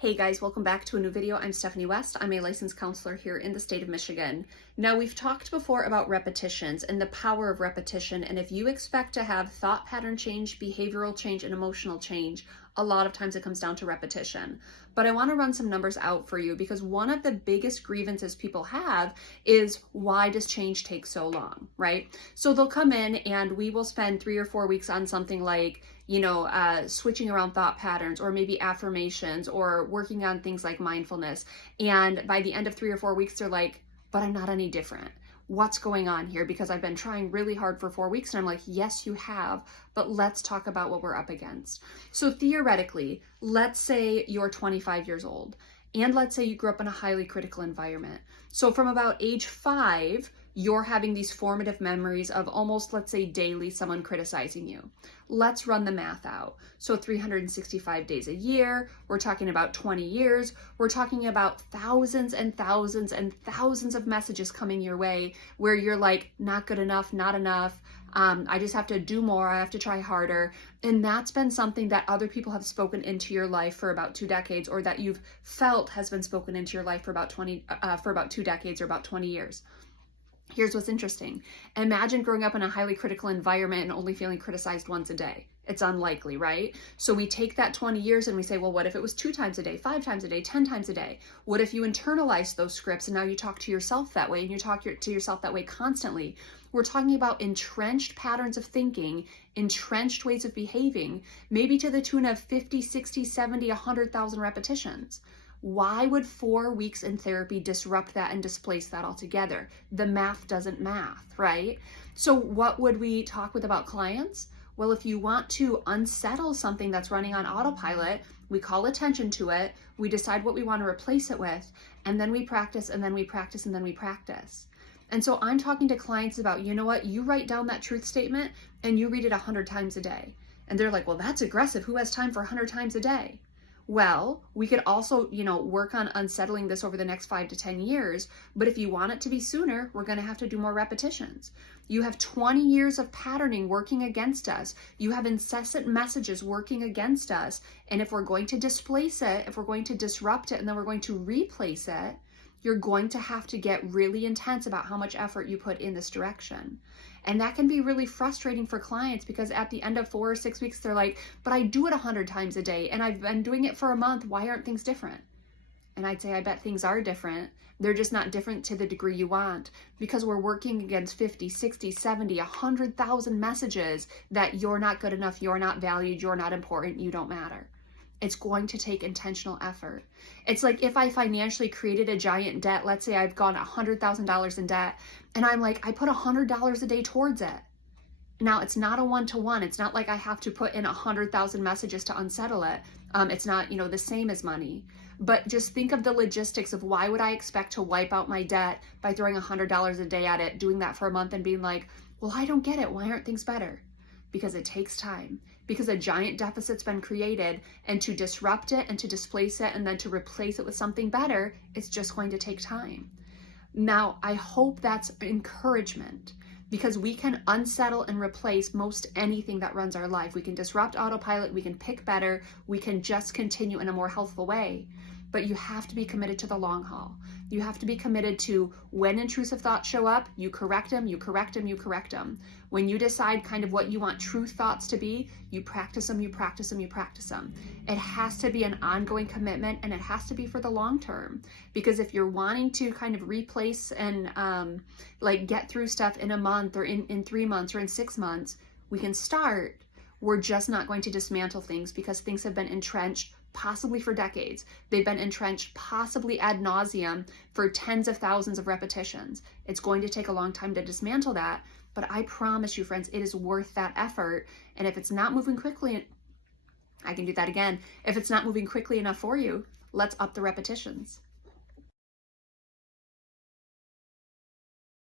Hey guys, welcome back to a new video. I'm Stephanie West. I'm a licensed counselor here in the state of Michigan. Now, we've talked before about repetitions and the power of repetition, and if you expect to have thought pattern change, behavioral change, and emotional change, a lot of times it comes down to repetition. But I want to run some numbers out for you because one of the biggest grievances people have is, why does change take so long, right? So they'll come in and we will spend 3 or 4 weeks on something like, switching around thought patterns, or maybe affirmations, or working on things like mindfulness. And by the end of 3 or 4 weeks, they're like, but I'm not any different. What's going on here? Because I've been trying really hard for 4 weeks. And I'm like, yes, you have, but let's talk about what we're up against. So theoretically, let's say you're 25 years old, and let's say you grew up in a highly critical environment. So from about age 5, you're having these formative memories of almost, let's say, daily someone criticizing you. Let's run the math out. So 365 days a year, we're talking about 20 years, we're talking about thousands and thousands and thousands of messages coming your way where you're like, not good enough, not enough, I just have to do more, I have to try harder. And that's been something that other people have spoken into your life for about 2 decades, or that you've felt has been spoken into your life for about 2 decades or about 20 years. Here's what's interesting. Imagine growing up in a highly critical environment and only feeling criticized once a day. It's unlikely, right? So we take that 20 years and we say, well, what if it was 2 times a day, 5 times a day, 10 times a day? What if you internalize those scripts and now you talk to yourself that way, and you talk to yourself that way constantly? We're talking about entrenched patterns of thinking, entrenched ways of behaving, maybe to the tune of 50, 60, 70, 100,000 repetitions. Why would 4 weeks in therapy disrupt that and displace that altogether? The math doesn't math, right? So what would we talk with about clients? Well, if you want to unsettle something that's running on autopilot, we call attention to it, we decide what we want to replace it with, and then we practice, and then we practice, and then we practice. And so I'm talking to clients about, you know what, you write down that truth statement and you read it 100 times a day. And they're like, well, that's aggressive. Who has time for 100 times a day? Well, we could also, work on unsettling this over the next 5 to 10 years. But if you want it to be sooner, we're going to have to do more repetitions. You have 20 years of patterning working against us. You have incessant messages working against us. And if we're going to displace it, if we're going to disrupt it, and then we're going to replace it, you're going to have to get really intense about how much effort you put in this direction. And that can be really frustrating for clients, because at the end of 4 or 6 weeks, they're like, but I do it 100 times a day and I've been doing it for a month. Why aren't things different? And I'd say, I bet things are different. They're just not different to the degree you want, because we're working against 50, 60, 70, 100,000 messages that you're not good enough, you're not valued, you're not important, you don't matter. It's going to take intentional effort. It's like if I financially created a giant debt, let's say I've gone $100,000 in debt, and I'm like, I put $100 a day towards it. Now, it's not a one-to-one. It's not like I have to put in 100,000 messages to unsettle it. It's not, the same as money. But just think of the logistics of, why would I expect to wipe out my debt by throwing $100 a day at it, doing that for a month and being like, well, I don't get it. Why aren't things better? Because it takes time, because a giant deficit's been created, and to disrupt it and to displace it and then to replace it with something better, it's just going to take time. Now, I hope that's encouragement, because we can unsettle and replace most anything that runs our life. We can disrupt autopilot, we can pick better, we can just continue in a more healthful way. But you have to be committed to the long haul. You have to be committed to, when intrusive thoughts show up, you correct them, you correct them, you correct them. When you decide kind of what you want true thoughts to be, you practice them, you practice them, you practice them. It has to be an ongoing commitment, and it has to be for the long term. Because if you're wanting to kind of replace and get through stuff in a month, or in 3 months, or in 6 months, we can start. We're just not going to dismantle things, because things have been entrenched possibly for decades. They've been entrenched possibly ad nauseum for tens of thousands of repetitions. It's going to take a long time to dismantle that, but I promise you, friends, it is worth that effort. And if it's not moving quickly, I can do that again. If it's not moving quickly enough for you, let's up the repetitions.